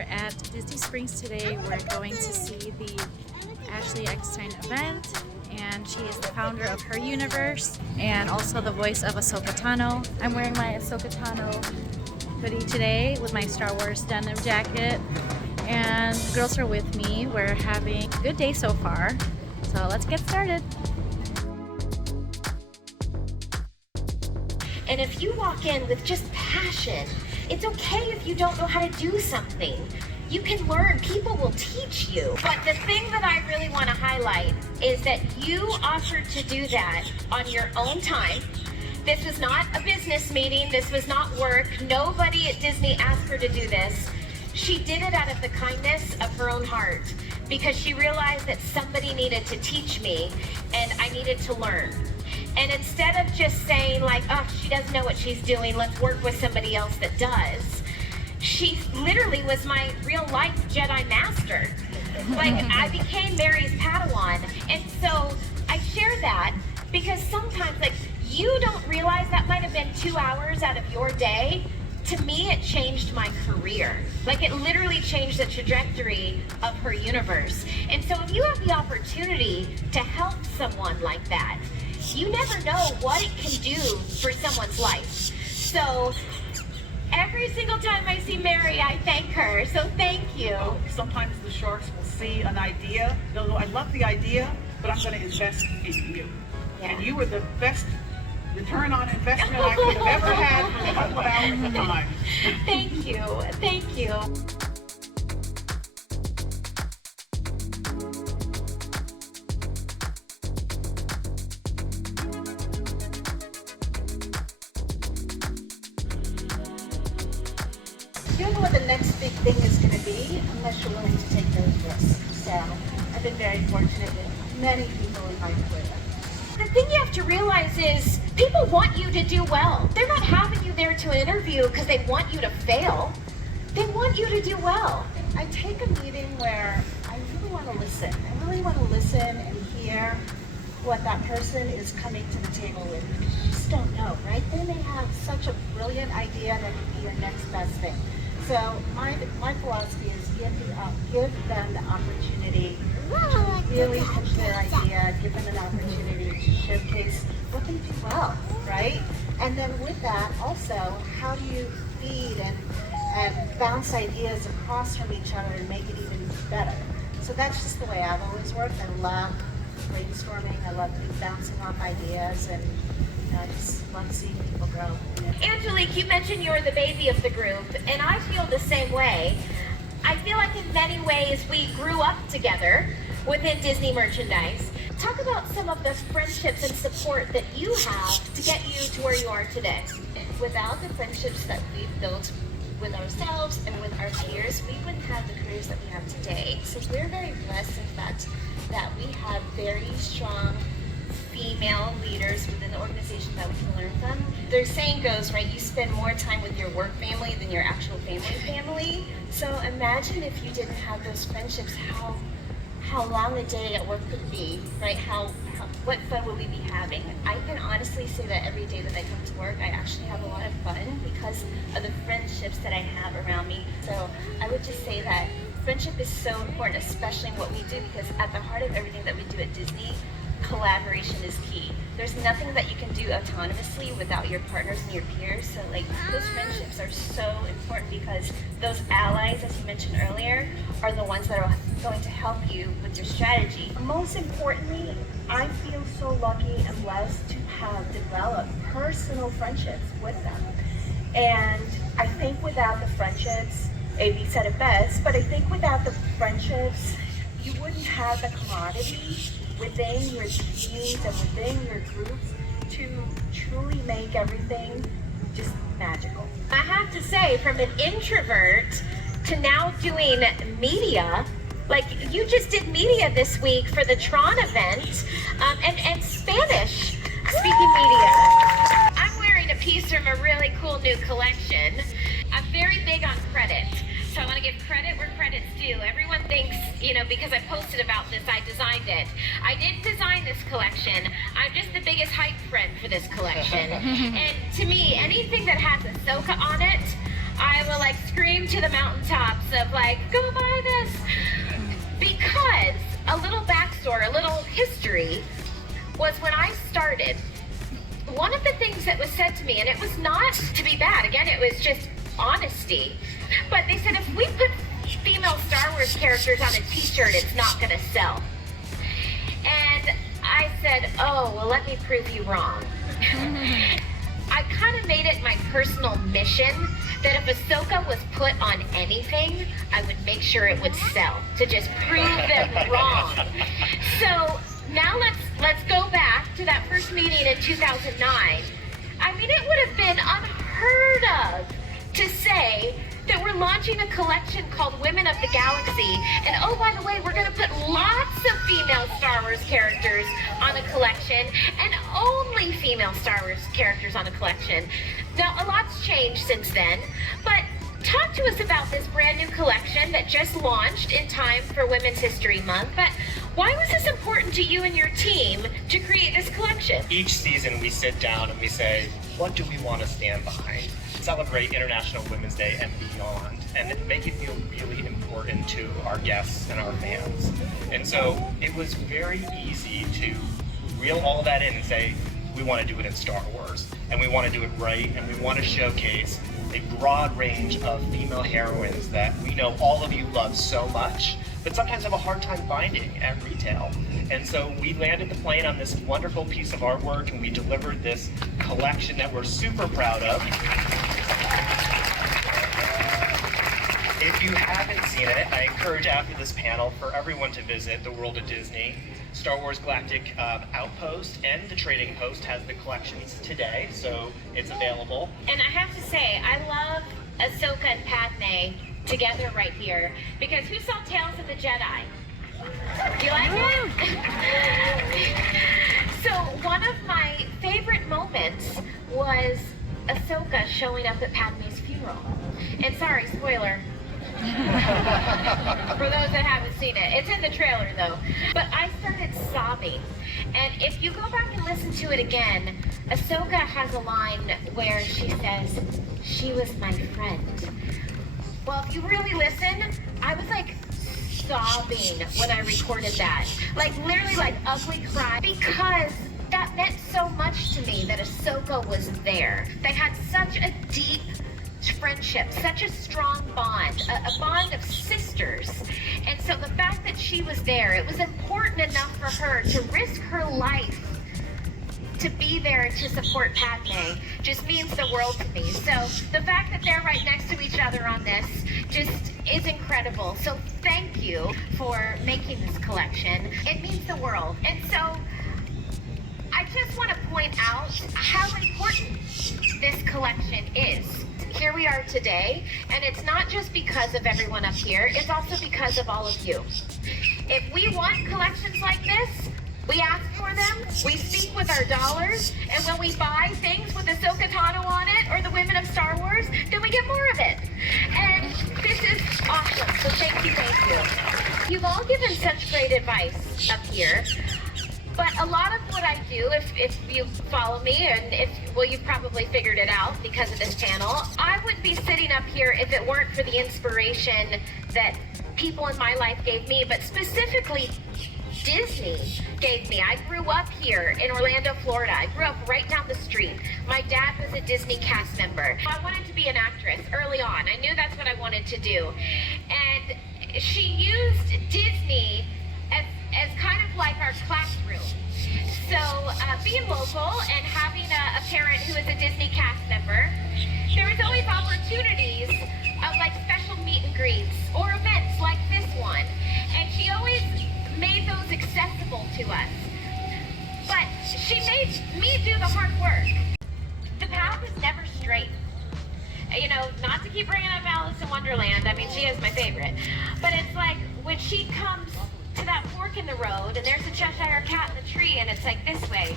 We're at Disney Springs today. We're going to see the Ashley Eckstein event, and she is the founder of Her Universe and also the voice of Ahsoka Tano. I'm wearing my Ahsoka Tano hoodie today with my Star Wars denim jacket, and the girls are with me. We're having a good day so far, so let's get started. And if you walk in with just passion, it's okay if you don't know how to do something. You can learn, people will teach you. But the thing that I really want to highlight is that you offered to do that on your own time. This was not a business meeting, this was not work. Nobody at Disney asked her to do this. She did it out of the kindness of her own heart because she realized that somebody needed to teach me and I needed to learn. And instead of just saying like, oh, she doesn't know what she's doing, let's work with somebody else that does, she literally was my real life Jedi master. Like, I became Mary's Padawan. And so I share that because sometimes, like, you don't realize that might have been 2 hours out of your day. To me, it changed my career. Like, it literally changed the trajectory of Her Universe. And so if you have the opportunity to help someone like that, you never know what it can do for someone's life. So every single time I see Mary, I thank her. So thank you. Sometimes the sharks will see an idea. They'll go, I love the idea, but I'm going to invest in you. Yeah. And you were the best return on investment I could have ever had for a couple of hours of time. Thank you. Thank you. You don't know what the next big thing is going to be unless you're willing to take those risks. So I've been very fortunate with many people in my career. The thing you have to realize is people want you to do well. They're not having you there to interview because they want you to fail. They want you to do well. I take a meeting where I really want to listen. I really want to listen and hear what that person is coming to the table with. You just don't know, right? They may have such a brilliant idea that could be your next best thing. So my philosophy is give them the opportunity to really push their idea, give them an opportunity to showcase what they do well, right? And then with that, also, how do you feed and bounce ideas across from each other and make it even better? So that's just the way I've always worked. I love brainstorming, I love bouncing off ideas, and I just love seeing people grow. Angelique, you mentioned you're the baby of the group, and I feel the same way. I feel like in many ways we grew up together within Disney merchandise. Talk about some of the friendships and support that you have to get you to where you are today. Without the friendships that we've built with ourselves and with our peers, we wouldn't have the careers that we have today. So we're very blessed in fact that we have very strong female leaders within the organization that we can learn from. Their saying goes, right, you spend more time with your work family than your actual family. So imagine if you didn't have those friendships, how long a day at work could be, right? What fun would we be having? I can honestly say that every day that I come to work, I actually have a lot of fun because of the friendships that I have around me. So I would just say that friendship is so important, especially in what we do, because at the heart of everything that we do at Disney, collaboration is key. There's nothing that you can do autonomously without your partners and your peers. So like those friendships are so important because those allies, as you mentioned earlier, are the ones that are going to help you with your strategy. Most importantly, I feel so lucky and blessed to have developed personal friendships with them. And I think without the friendships, AB said it best, but I think without the friendships, you wouldn't have the commodity within your teams and within your groups to truly make everything just magical. I have to say, from an introvert to now doing media, like you just did media this week for the Tron event, and Spanish speaking media. I'm wearing a piece from a really cool new collection. I'm very big on credit. So I want to give credit where credit's due. Everyone thinks, because I posted about this, I designed it. I didn't design this collection. I'm just the biggest hype friend for this collection. And to me, anything that has Ahsoka on it, I will like scream to the mountaintops of like, go buy this. Because a little backstory, a little history, was when I started, one of the things that was said to me, and it was not to be bad, again, it was just honesty, but they said if we put female Star Wars characters on a t-shirt, it's not gonna sell. And I said, oh, well, let me prove you wrong. I kind of made it my personal mission that if Ahsoka was put on anything, I would make sure it would sell, to just prove them wrong. So now let's go back to that first meeting in 2009. I mean, it would have been unheard of to say that we're launching a collection called Women of the Galaxy, and oh, by the way, we're gonna put lots of female Star Wars characters on a collection, and only female Star Wars characters on a collection. Now, a lot's changed since then, but talk to us about this brand new collection that just launched in time for Women's History Month. But why was this important to you and your team to create this collection? Each season we sit down and we say, what do we want to stand behind? Celebrate International Women's Day and beyond, and make it feel really important to our guests and our fans. And so it was very easy to reel all that in and say, we want to do it in Star Wars, and we want to do it right, and we want to showcase a broad range of female heroines that we know all of you love so much, but sometimes have a hard time finding at retail. And so we landed the plane on this wonderful piece of artwork, and we delivered this collection that we're super proud of. If you haven't seen it, I encourage after this panel for everyone to visit the World of Disney. Star Wars Galactic Outpost and the Trading Post has the collections today, so it's available. And I have to say, I love Ahsoka and Padme together right here, because who saw Tales of the Jedi? You like it? So one of my favorite moments was Ahsoka showing up at Padme's funeral. And sorry, spoiler, for those that haven't seen it. It's in the trailer though. But I started sobbing. And if you go back and listen to it again, Ahsoka has a line where she says, she was my friend. Well, if you really listen, I was like sobbing when I recorded that. Like literally like ugly cry, because that meant so much to me that Ahsoka was there. They had such a deep friendship, such a strong bond, a bond of sisters. And so the fact that she was there, it was important enough for her to risk her life to be there to support Padme just means the world to me. So the fact that they're right next to each other on this just is incredible. So thank you for making this collection. It means the world. And so I just want to point out how important this collection is. Here we are today, and it's not just because of everyone up here, it's also because of all of you. If we want collections like this, we ask for them, we speak with our dollars, and when we buy things with Ahsoka Tano on it, or the Women of Star Wars, then we get more of it. And this is awesome, so thank you, thank you. You've all given such great advice up here. But a lot of what I do, if you follow me, and well, you've probably figured it out because of this channel, I wouldn't be sitting up here if it weren't for the inspiration that people in my life gave me, but specifically Disney gave me. I grew up here in Orlando, Florida. I grew up right down the street. My dad was a Disney cast member. I wanted to be an actress early on. I knew that's what I wanted to do. And she used Disney as kind of like our classroom. So being local and having a parent who is a Disney cast member, there was always opportunities of like special meet and greets or events like this one. And she always made those accessible to us. But she made me do the hard work. The path is never straight. You know, not to keep bringing up Alice in Wonderland, I mean, she is my favorite. But it's like when she comes to that fork in the road and there's a Cheshire cat in the tree and it's like this way,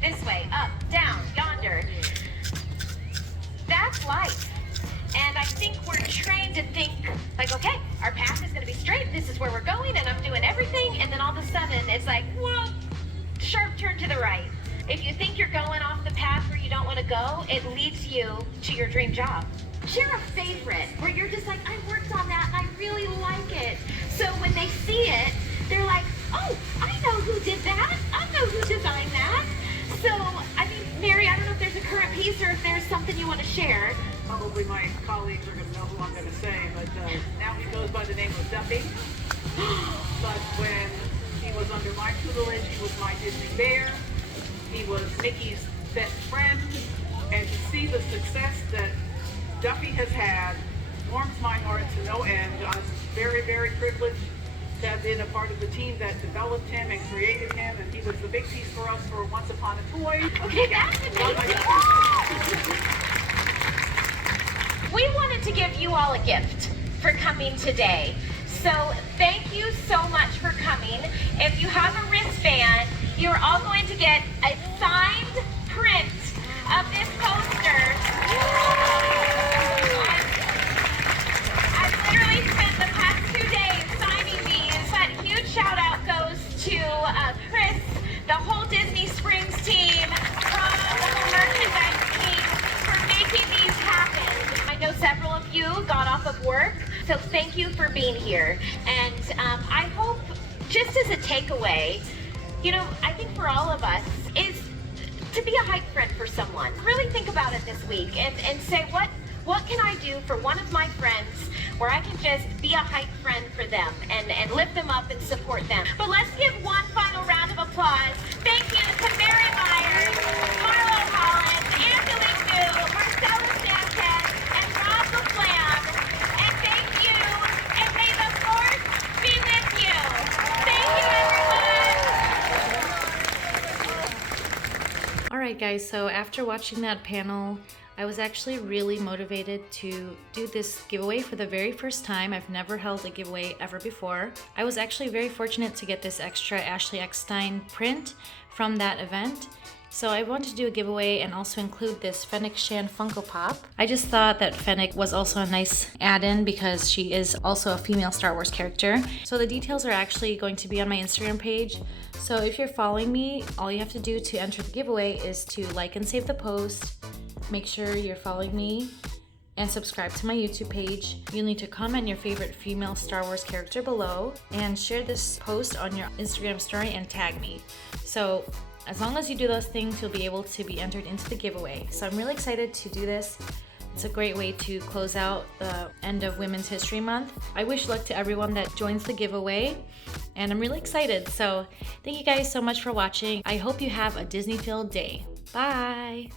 this way, up, down, yonder. That's life. And I think we're trained to think like, okay, our path is gonna be straight, this is where we're going and I'm doing everything, and then all of a sudden it's like, whoa, sharp turn to the right. If you think you're going off the path where you don't wanna go, it leads you to your dream job. Share a favorite where you're just like, I worked on that and I really like it. So when they see it, they're like, oh, I know who did that. I know who designed that. So, I mean, Mary, I don't know if there's a current piece or if there's something you want to share. Probably my colleagues are going to know who I'm going to say, but now he goes by the name of Duffy. But when he was under my tutelage, he was my Disney bear. He was Mickey's best friend. And to see the success that Duffy has had warms my heart to no end. I'm very, very privileged to have been a part of the team that developed him and created him, and he was the big piece for us for Once Upon a Toy. Okay, that's amazing. We wanted to give you all a gift for coming today. So thank you so much for coming. If you have a wristband, you're all going to get a signed print of this poster. I've literally spent the past 2 days signing these, but huge shout out goes to Chris, the whole Disney Springs team, Robb, the whole merchandise team for making these happen. I know several of you got off of work, so thank you for being here. And I hope, just as a takeaway, you know, I think for all of us is to be a hype friend for someone. Really think about it this week and say, what can I do for one of my friends where I can just be a hype friend for them and lift them up and support them. But let's give one final round of applause. Thank you to Mary Myers, Marlou Collins, Angelique, Marcela Sanchez, and Robb the Flam. And thank you, and may the force be with you. Thank you, everyone. All right, guys, so after watching that panel, I was actually really motivated to do this giveaway for the very first time. I've never held a giveaway ever before. I was actually very fortunate to get this extra Ashley Eckstein print from that event. So I wanted to do a giveaway and also include this Fennec Shan Funko Pop. I just thought that Fennec was also a nice add-in because she is also a female Star Wars character. So the details are actually going to be on my Instagram page. So if you're following me, all you have to do to enter the giveaway is to like and save the post. Make sure you're following me and subscribe to my YouTube page. You'll need to comment your favorite female Star Wars character below and share this post on your Instagram story and tag me. So as long as you do those things, you'll be able to be entered into the giveaway. So I'm really excited to do this. It's a great way to close out the end of Women's History Month. I wish luck to everyone that joins the giveaway, and I'm really excited. So thank you guys so much for watching. I hope you have a Disney-filled day. Bye!